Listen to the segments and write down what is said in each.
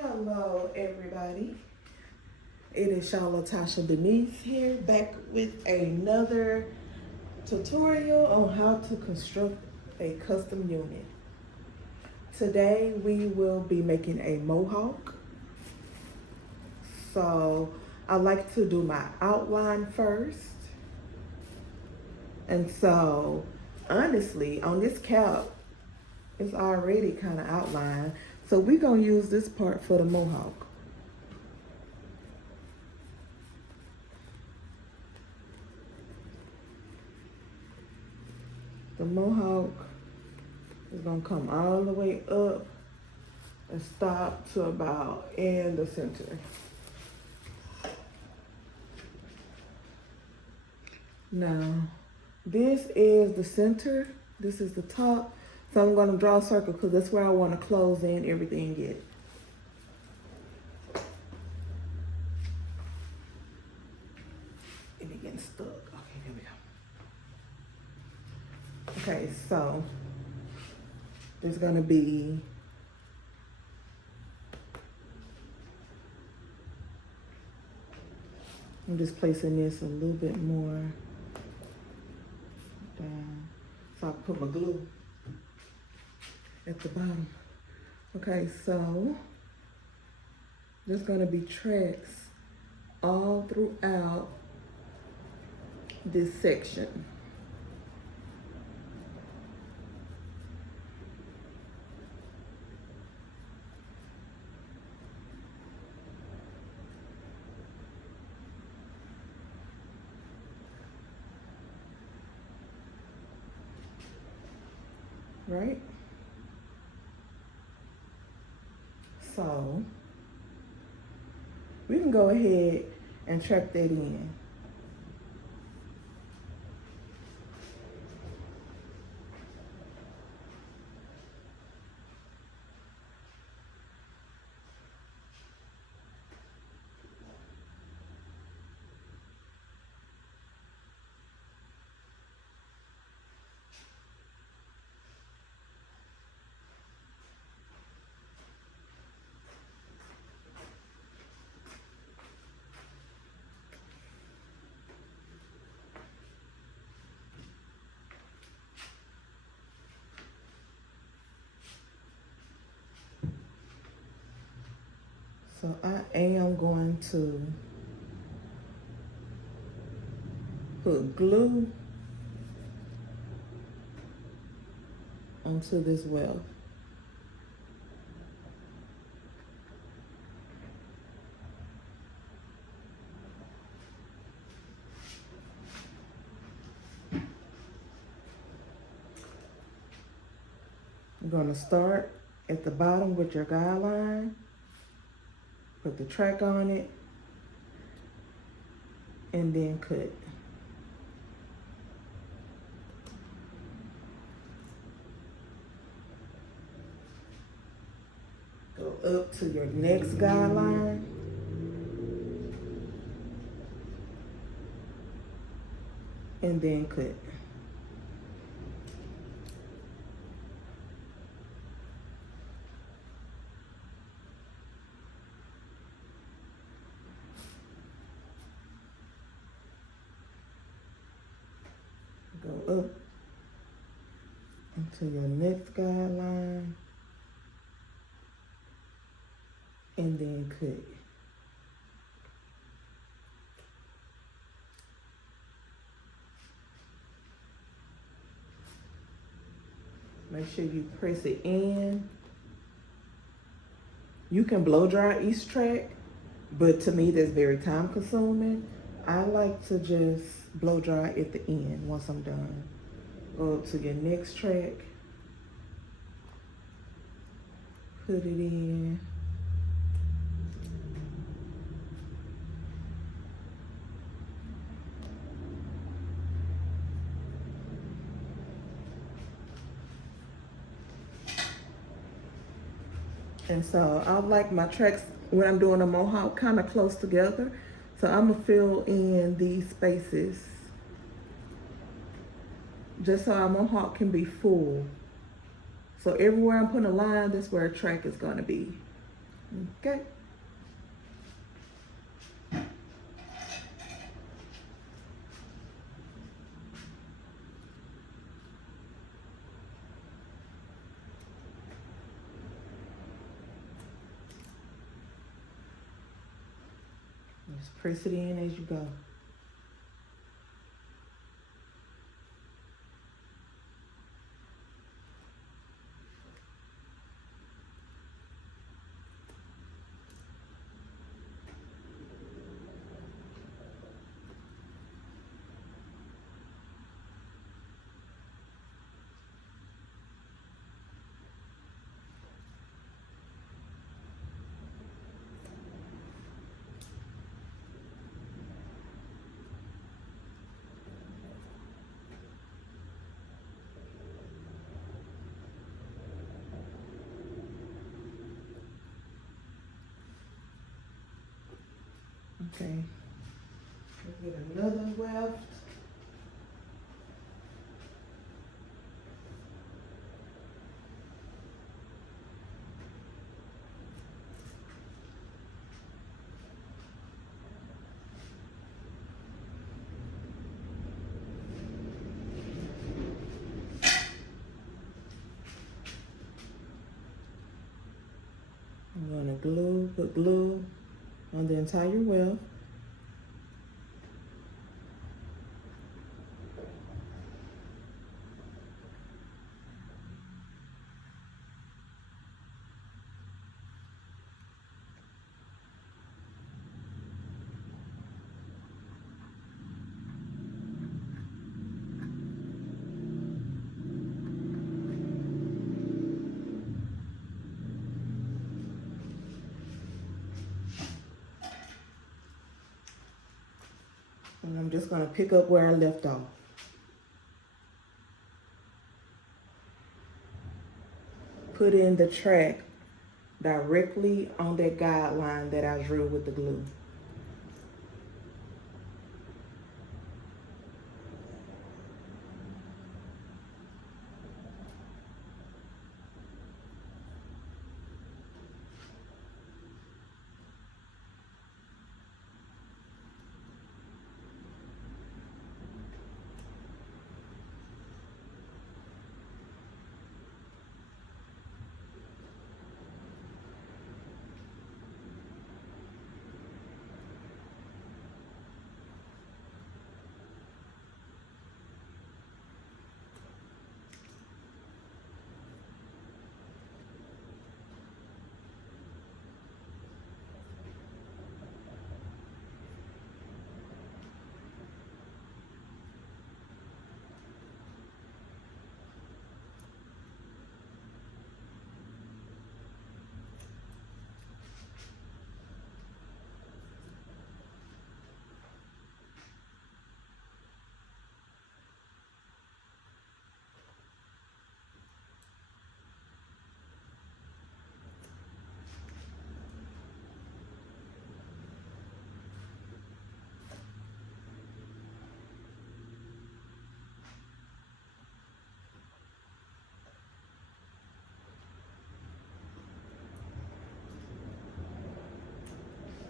Hello, everybody. It is Shaw Latasha Denise here, back with another tutorial on how to construct a custom unit. Today we will be making a mohawk. So I like to do my outline first. And so honestly, on this cap, it's already kind of outlined. So we're gonna use this part for the mohawk. The mohawk is gonna come all the way up and stop to about in the center. Now, this is the center, this is the top. So I'm gonna draw a circle because that's where I wanna close in everything yet. It getting stuck. Okay, here we go. Okay, so there's gonna be I'm just placing this a little bit more down so I can put my glue at the bottom. Okay, so there's gonna be tracks all throughout this section. Right? So we can go ahead and track that in. So I am going to put glue onto this welt. You're going to start at the bottom with your guideline, put the track on it, and then cut. Go up to your next guideline. And then cut. Go up into your next guideline and then cut. Make sure you press it in. You can blow dry each track, but to me that's very time consuming. I like to just blow dry at the end once I'm done. Go up to your next track, put it in. And so I like my tracks when I'm doing a mohawk kind of close together. So I'm gonna fill in these spaces just so our mohawk can be full. So everywhere I'm putting a line, that's where a track is gonna be. Okay. Just press it in as you go. Okay. Let's get another weft. I'm gonna put glue on the entire weft. And I'm just gonna pick up where I left off. Put in the track directly on that guideline that I drew with the glue.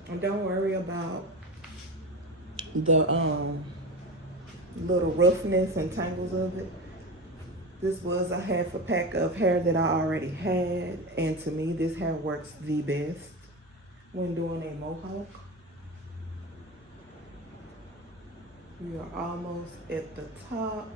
And don't worry about the little roughness and tangles of it. This was a half a pack of hair that I already had, and to me this hair works the best when doing a mohawk. We are almost at the top.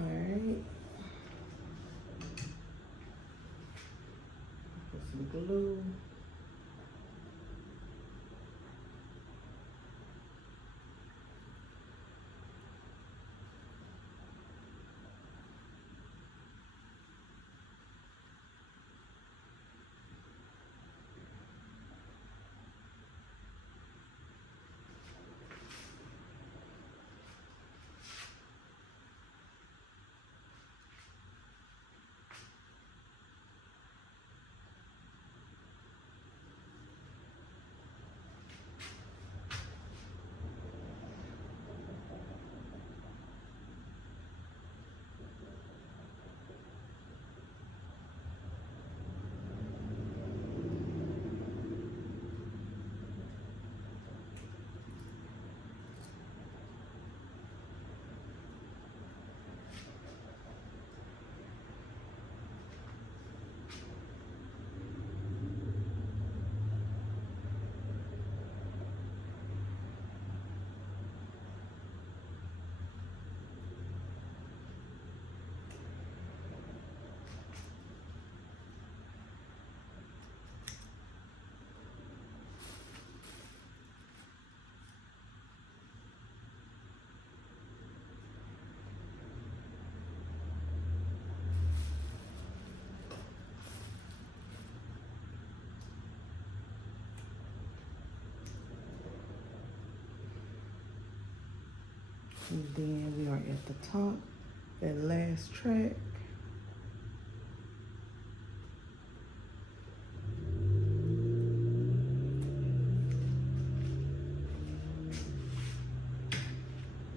All right. Put some glue. And then we are at the top, that last track.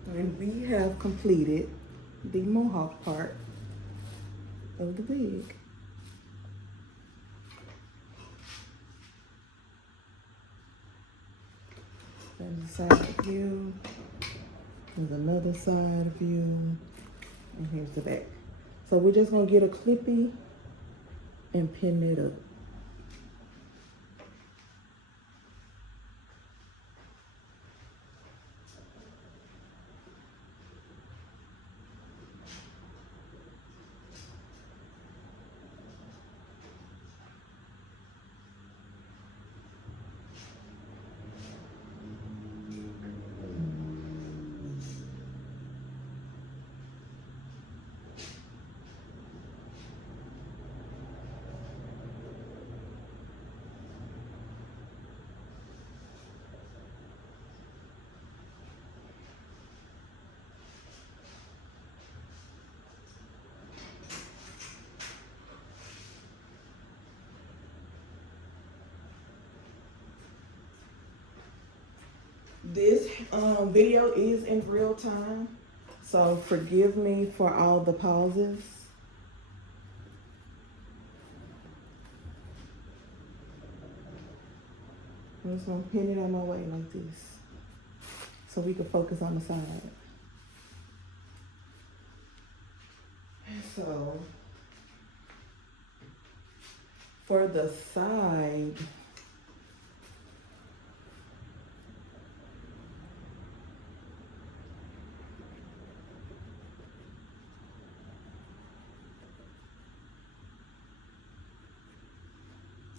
And we have completed the Mohawk part of the wig. There's the side view, there's another side view, and here's the back. So we're just gonna get a clippy and pin it up. This video is in real time, so forgive me for all the pauses. I'm just gonna pin it on my way like this, so we can focus on the side. So, for the side,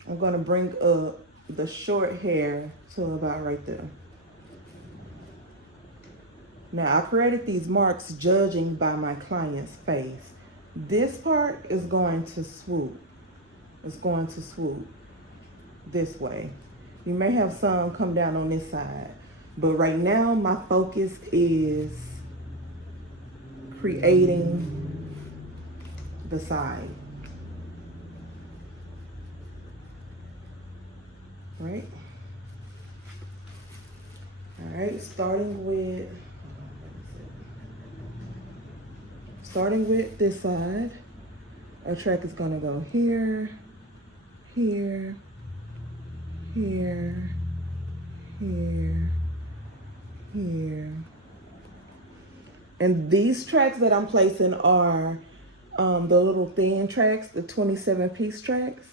I'm gonna bring up the short hair to about right there. Now I created these marks judging by my client's face. This part is going to swoop. It's going to swoop this way. You may have some come down on this side, but right now my focus is creating the side. Right? All right, starting with this side, our track is gonna go here, here, here, here, here. And these tracks that I'm placing are the little thin tracks, the 27-piece tracks.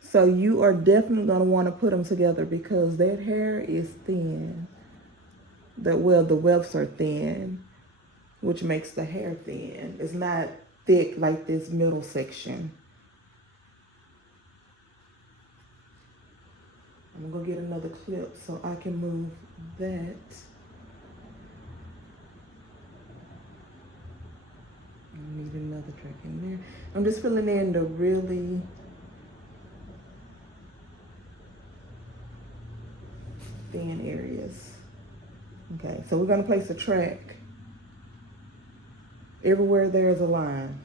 So you are definitely gonna wanna put them together because that hair is thin. The wefts are thin, which makes the hair thin. It's not thick like this middle section. I'm gonna get another clip so I can move that. I need another track in there. I'm just filling in the really thin areas. Okay, so we're gonna place a track everywhere there's a line.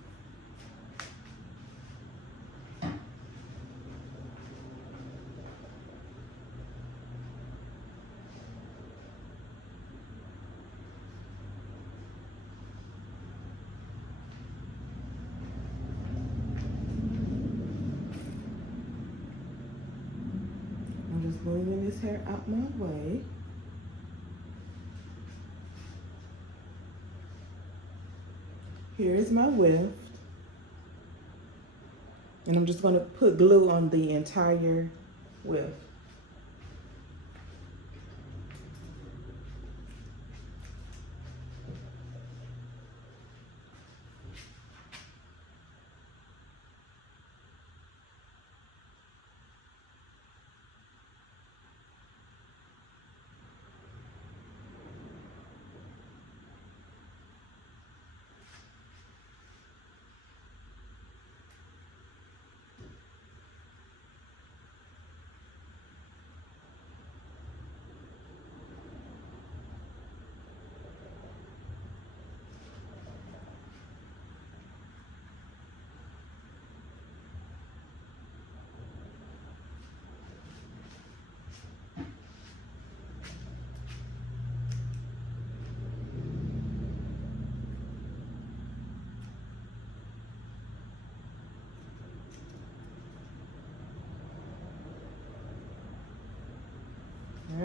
I'm just moving this hair out my way. Here is my weft. And I'm just gonna put glue on the entire weft.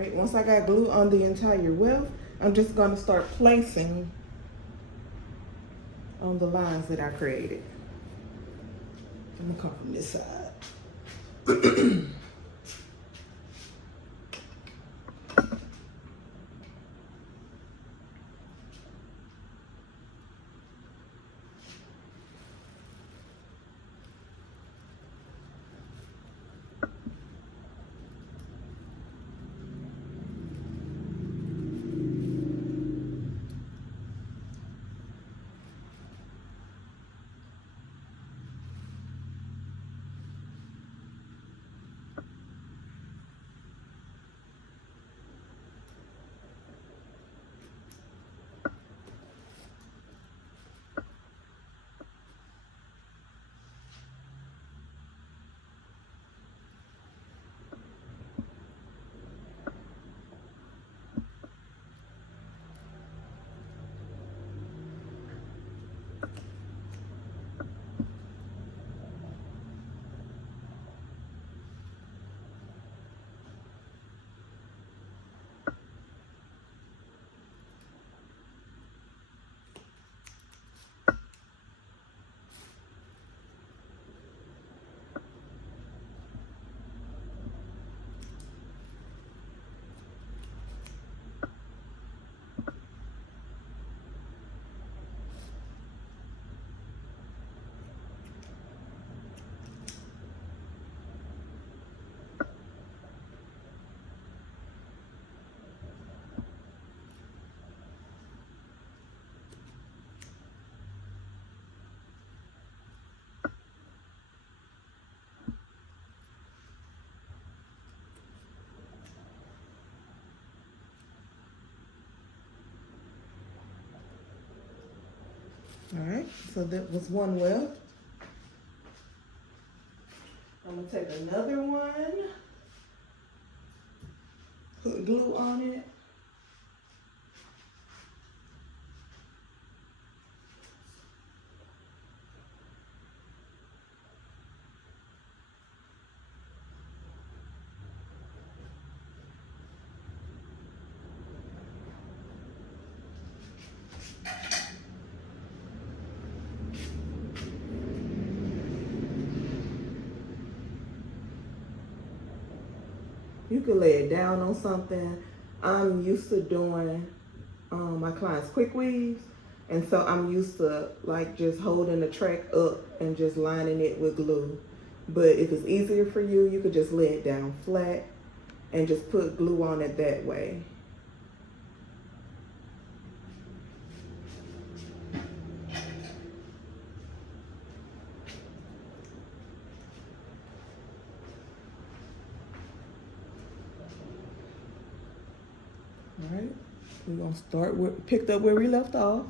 right, once I got glue on the entire weft, I'm just gonna start placing on the lines that I created. I'm gonna come from this side. All right, so that was one weft. I'm gonna take another one, put glue on it. You can lay it down on something. I'm used to doing my clients' quick weaves, and so I'm used to like just holding the track up and just lining it with glue. But if it's easier for you, you could just lay it down flat and just put glue on it that way. All right, we're gonna start with, picked up where we left off.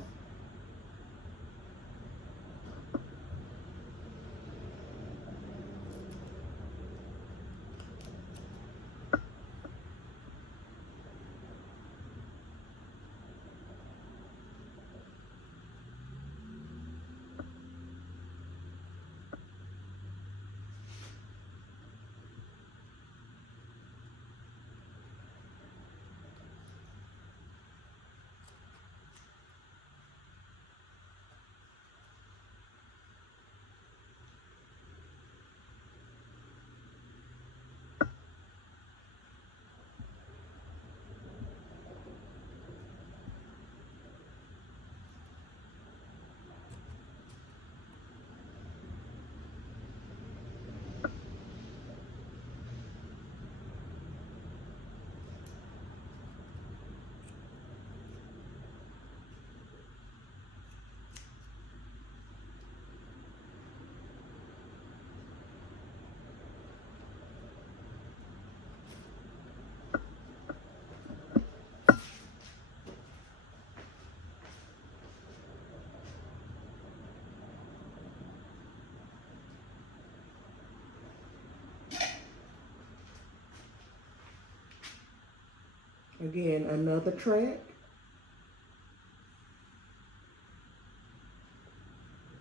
Again, another track.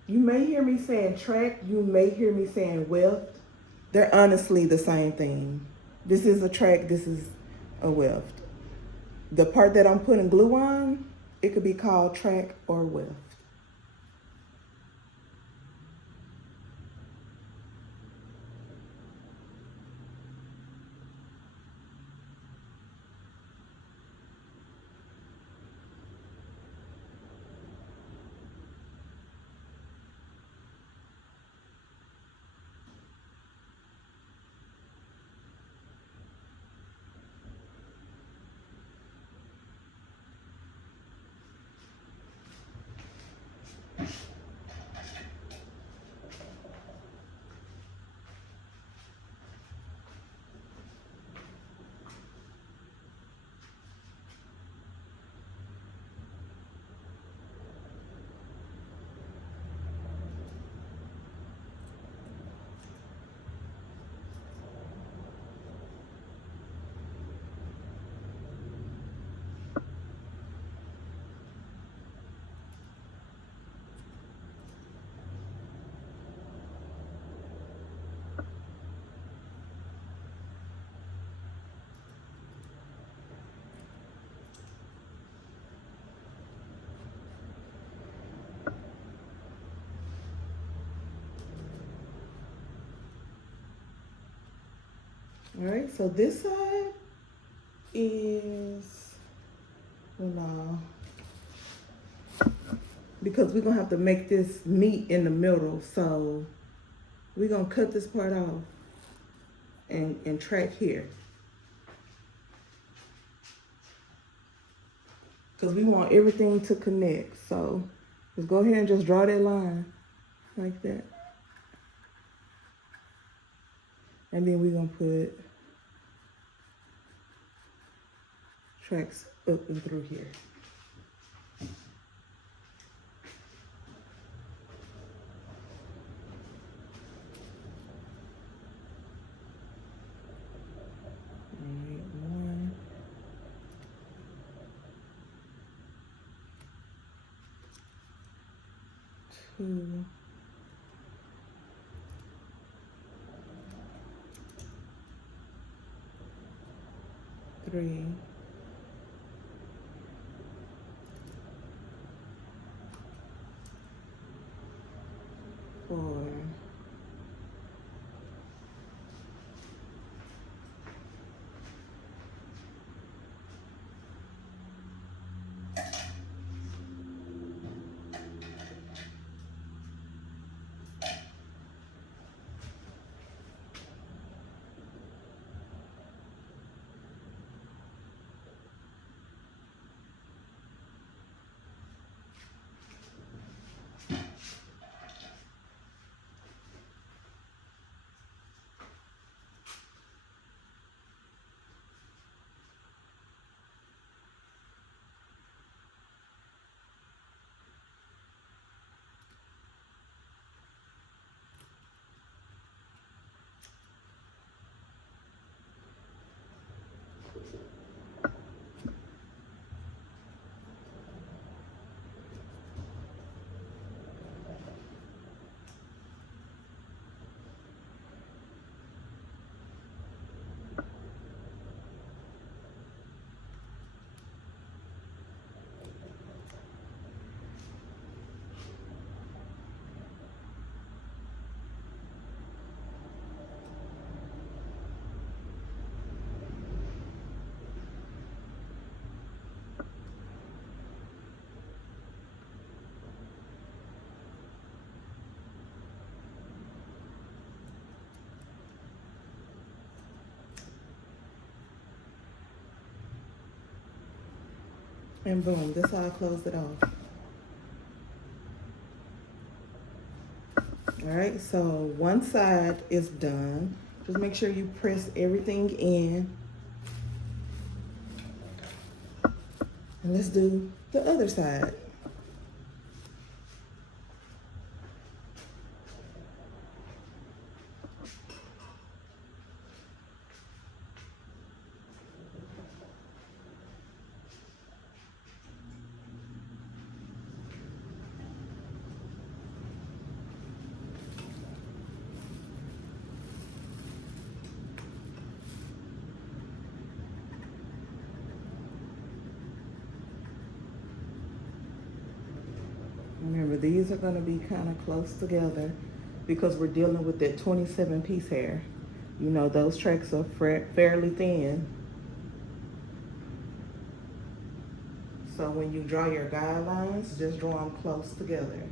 You may hear me saying track, you may hear me saying weft. They're honestly the same thing. This is a track, this is or weft. The part that I'm putting glue on, it could be called track or weft. All right, so this side is, well, no, because we're gonna have to make this meet in the middle. So we're gonna cut this part off and track here. Because we want everything to connect. So just go ahead and just draw that line like that. And then we're gonna put tracks up and through here. Alright, 1, 2, 3, 4, and boom, that's how I closed it off. All right, so one side is done. Just make sure you press everything in. And let's do the other side. these are gonna be kind of close together because we're dealing with that 27 piece hair. You know, those tracks are fairly thin. So when you draw your guidelines, just draw them close together.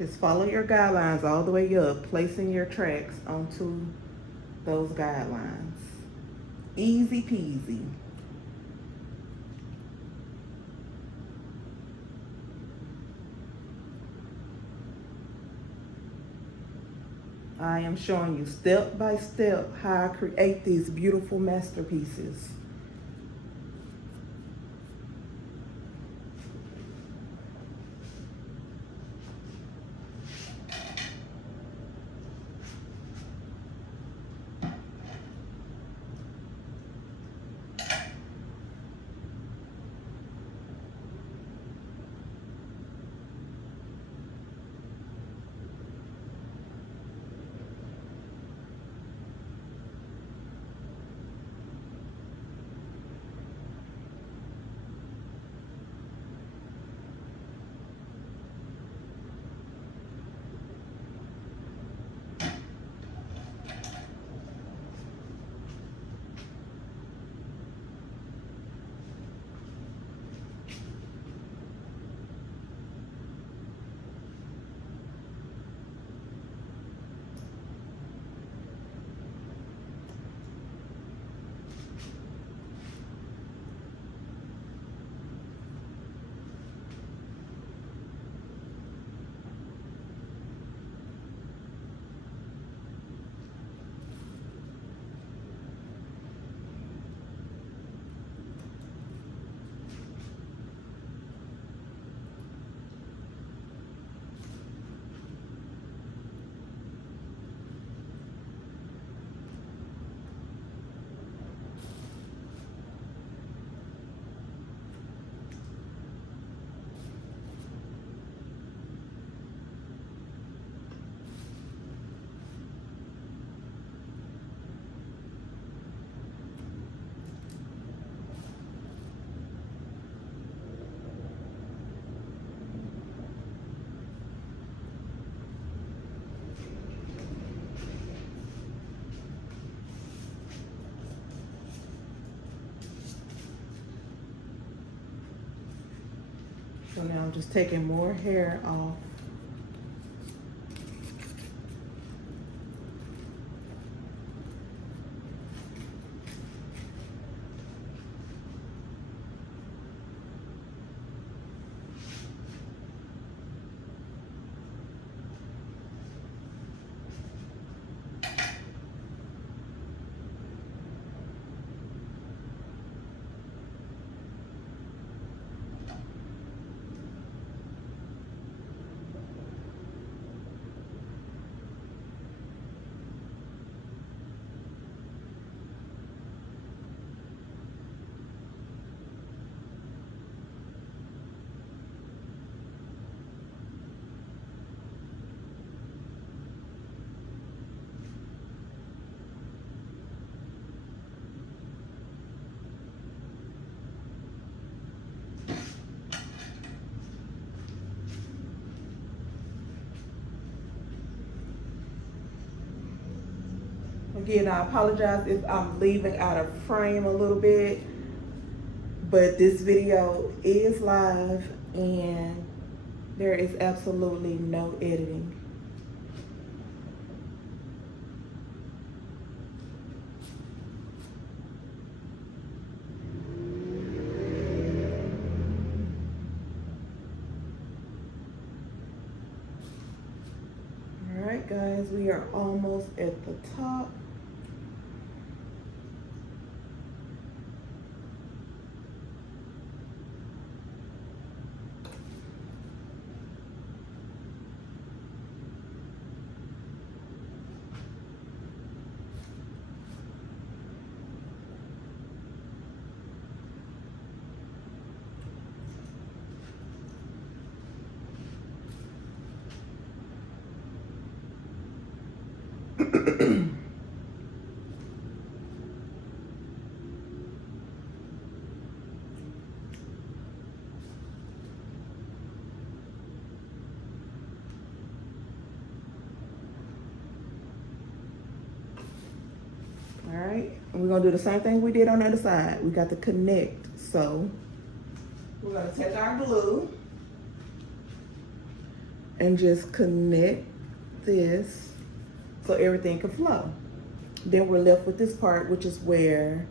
Just follow your guidelines all the way up, placing your tracks onto those guidelines. Easy peasy. I am showing you step by step how I create these beautiful masterpieces. So now I'm just taking more hair off. Again, I apologize if I'm leaving out of frame a little bit, but this video is live and there is absolutely no editing. All right, guys, we are almost at the top. All right, and we're gonna do the same thing we did on the other side. We got to connect, so we're gonna take our glue and just connect this so everything can flow. Then we're left with this part, which is where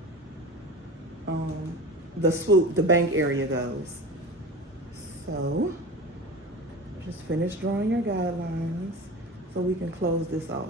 the swoop, the bank area goes. So just finish drawing your guidelines so we can close this off.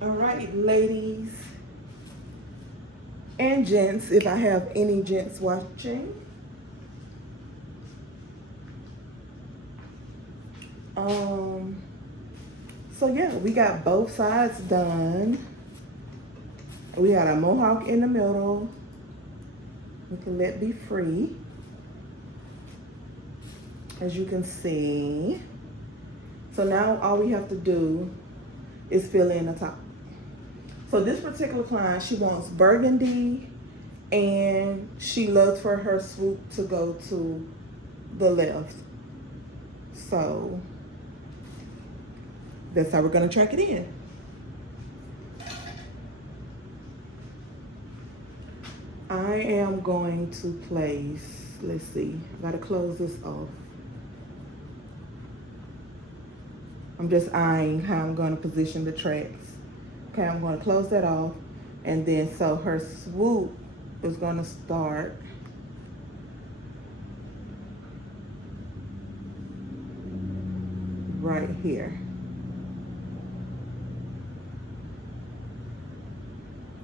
All right, ladies and gents, if I have any gents watching. So yeah, we got both sides done. We got a mohawk in the middle. We can let be free, as you can see. So now all we have to do is fill in the top. So this particular client, she wants burgundy and she loves for her swoop to go to the left. So that's how we're gonna track it in. I I am going to place, let's see, I gotta close this off. I'm just eyeing how I'm gonna position the tracks. Okay, I'm gonna close that off. And then, so her swoop is gonna start right here.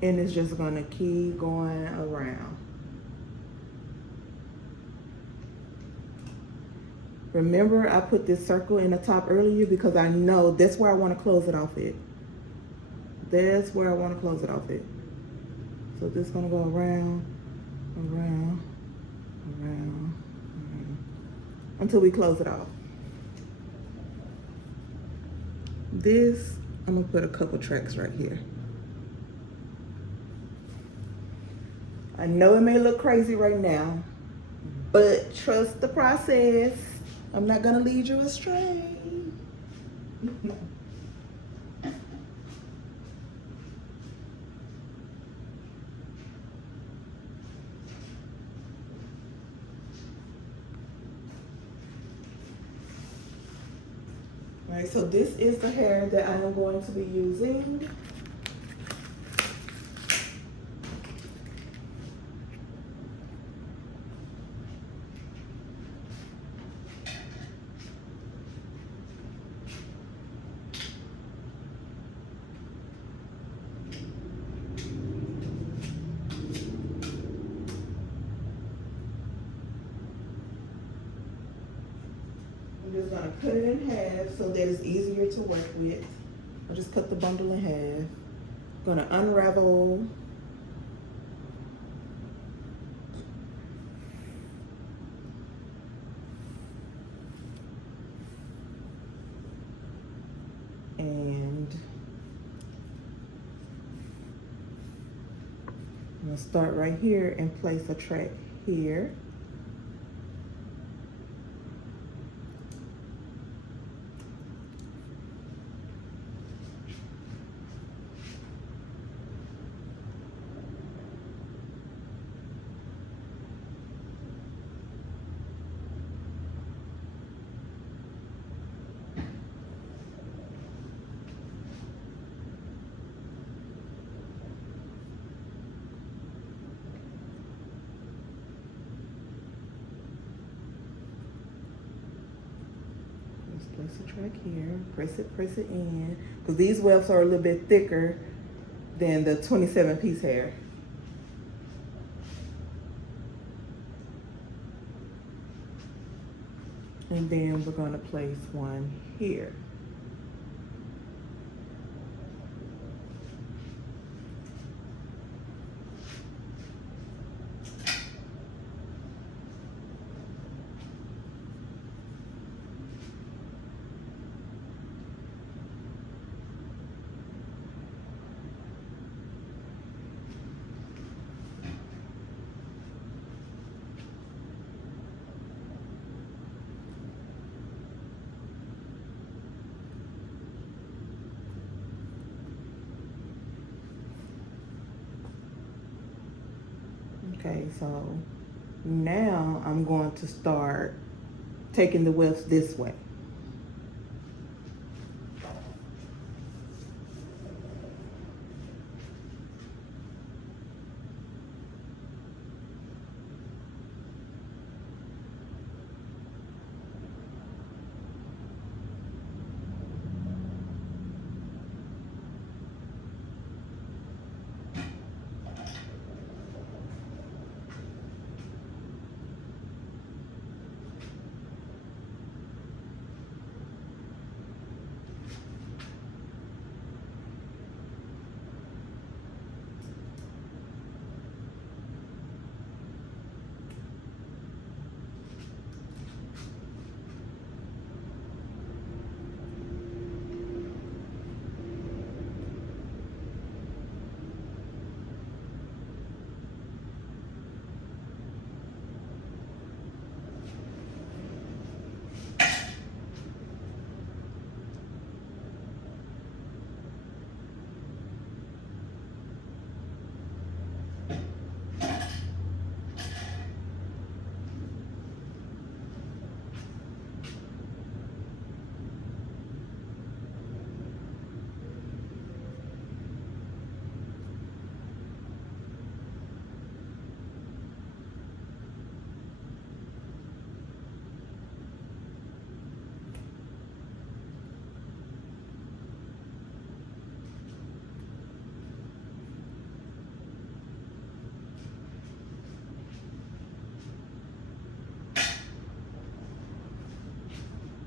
And it's just gonna keep going around. Remember, I put this circle in the top earlier because I know that's where I want to close it off at. That's where I want to close it off at. So this is gonna go around, around, around, around, until we close it off. This, I'm gonna put a couple tracks right here. I know it may look crazy right now, but trust the process. I'm not gonna lead you astray. All right, so this is the hair that I am going to be using. I'm just gonna cut it in half so that it's easier to work with. I'll just cut the bundle in half. Gonna unravel. And I'm gonna start right here and place a track here. Place the track here, press it in, because these wefts are a little bit thicker than the 27-piece hair. And then we're gonna place one here. Okay, so now I'm going to start taking the wefts this way.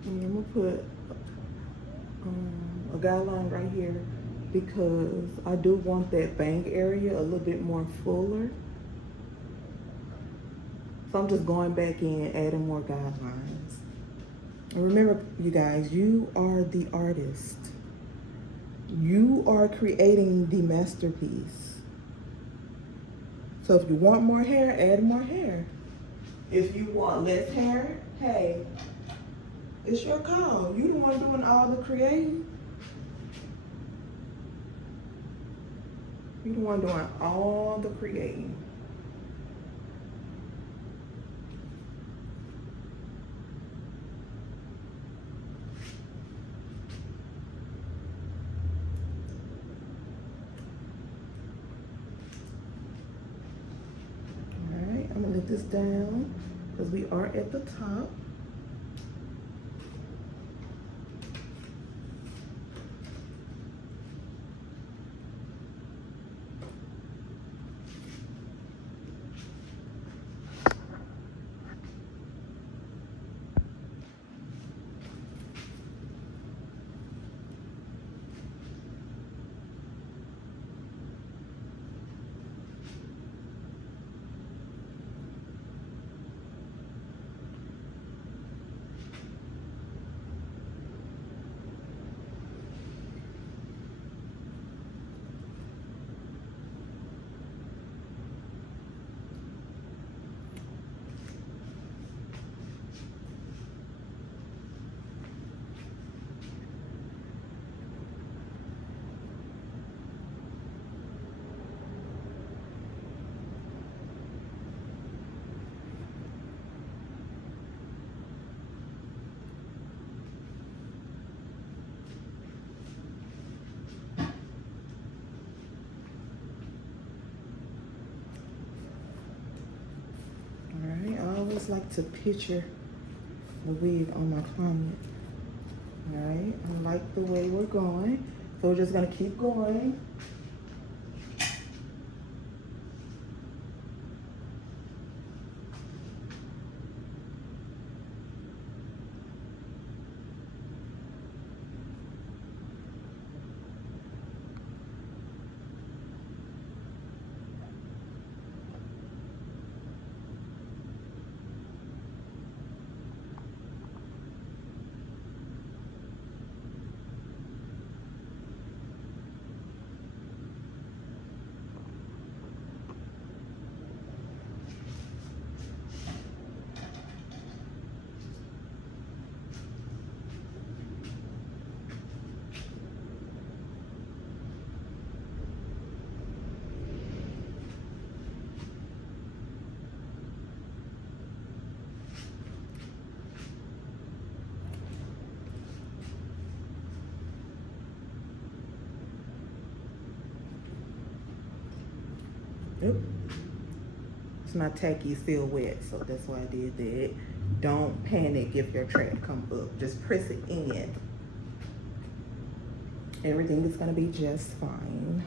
And I'm gonna put a guideline right here because I do want that bang area a little bit more fuller. So I'm just going back in, adding more guidelines. And remember, you guys, you are the artist. You are creating the masterpiece. So if you want more hair, add more hair. If you want less hair, hey, it's your call. You the one doing all the creating. You the one doing all the creating. All right, I'm gonna let this down because we are at the top. Alright, I always like to picture the wig on my client. Alright, I like the way we're going. So we're just gonna keep going. Oop. It's not tacky, it's still wet, so that's why I did that. Don't panic if your track come up. Just press it in. Everything is gonna be just fine.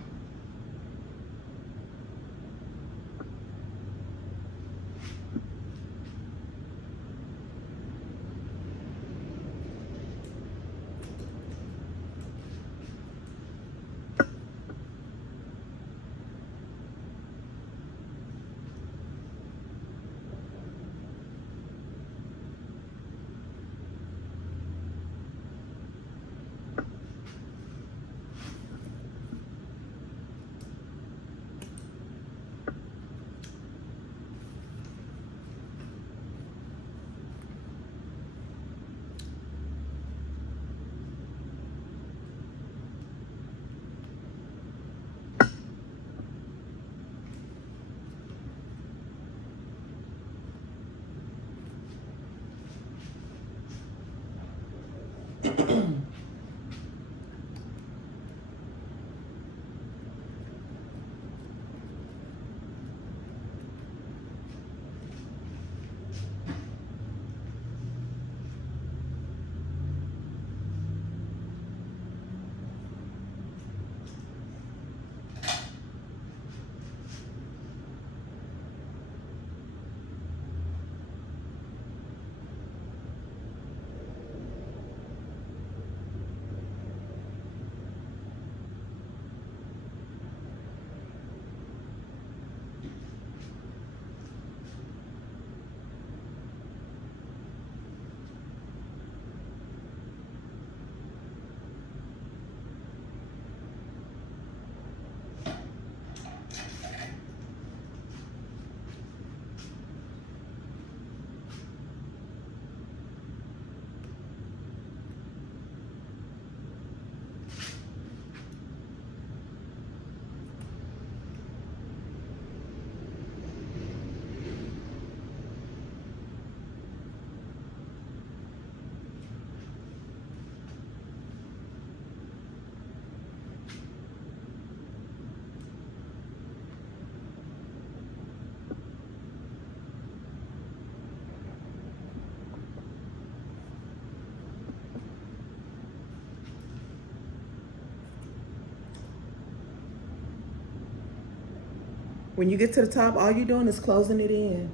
When you get to the top, all you're doing is closing it in.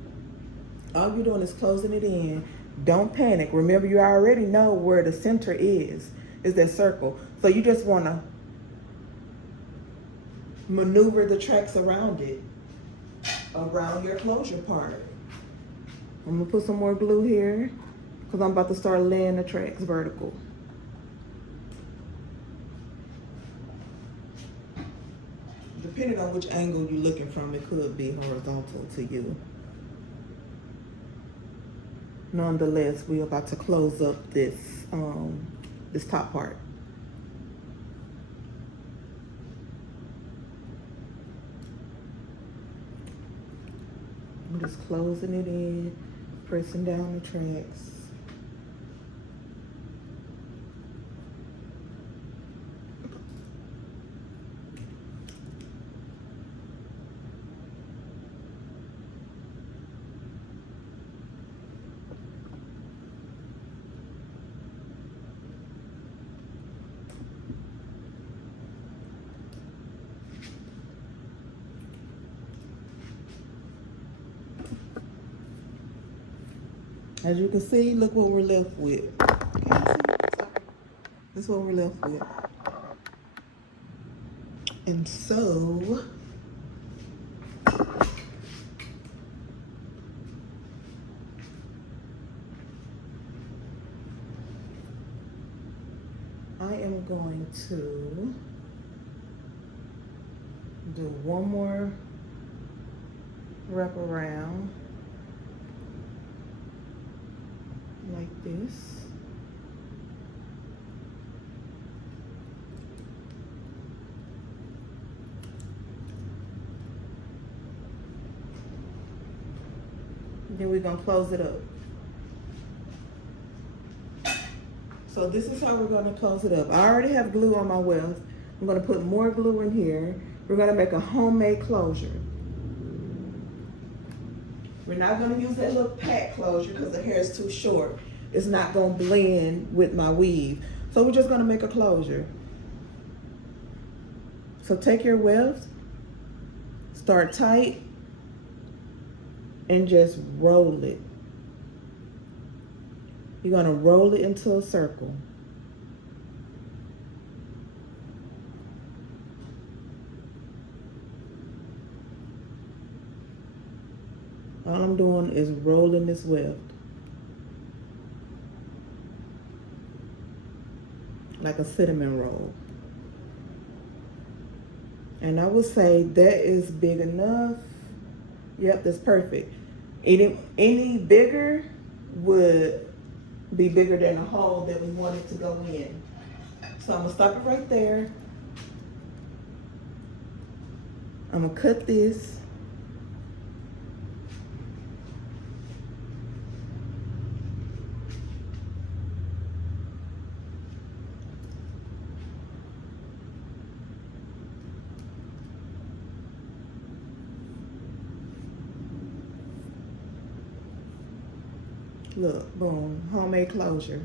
All you're doing is closing it in. Don't panic. Remember, you already know where the center is that circle. So you just want to maneuver the tracks around it, around your closure part. I'm gonna put some more glue here because I'm about to start laying the tracks vertical. Depending on which angle you're looking from, it could be horizontal to you. Nonetheless, we're about to close up this this top part. I'm just closing it in, pressing down the tracks. As you can see, look what we're left with. Can you see? This is what we're left with. And so, I am going to do one more wrap around like this. Then we're gonna close it up. So this is how we're gonna close it up. I already have glue on my weft. I'm gonna put more glue in here. We're gonna make a homemade closure. We're not gonna use that little pack closure because the hair is too short. It's not gonna blend with my weave. So we're just gonna make a closure. So take your weft, start tight, and just roll it. You're gonna roll it into a circle. All I'm doing is rolling this weft. Like a cinnamon roll. And I would say that is big enough. Yep, that's perfect. Any bigger would be bigger than the hole that we want it to go in. So I'm gonna stop it right there. I'm gonna cut this. Look, boom, homemade closure.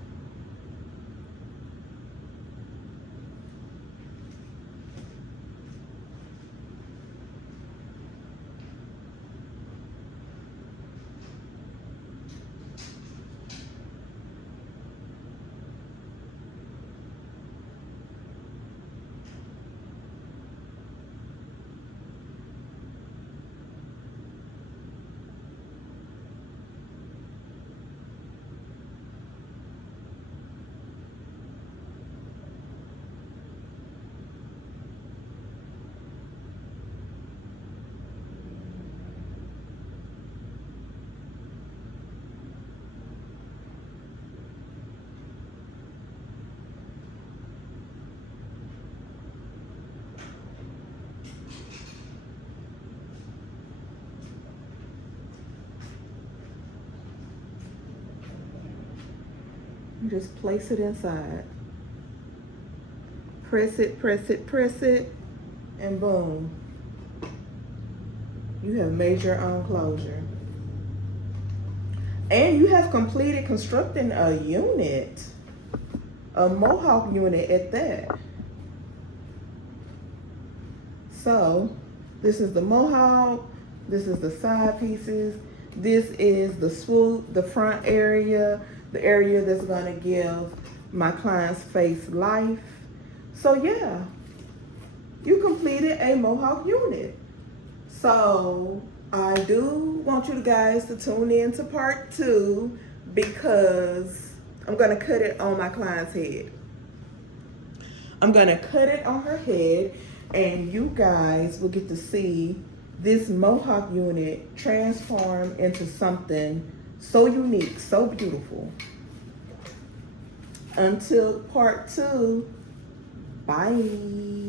Just place it inside. Press it, press it, press it, and boom. You have made your own closure. And you have completed constructing a unit. A Mohawk unit at that. So, this is the Mohawk. This is the side pieces. This is the swoop, the front area, the area that's gonna give my client's face life. So yeah, you completed a Mohawk unit. So I do want you guys to tune in to part 2 because I'm gonna cut it on my client's head. I'm gonna cut it on her head and you guys will get to see this Mohawk unit transform into something so unique, so beautiful. Until part 2, bye.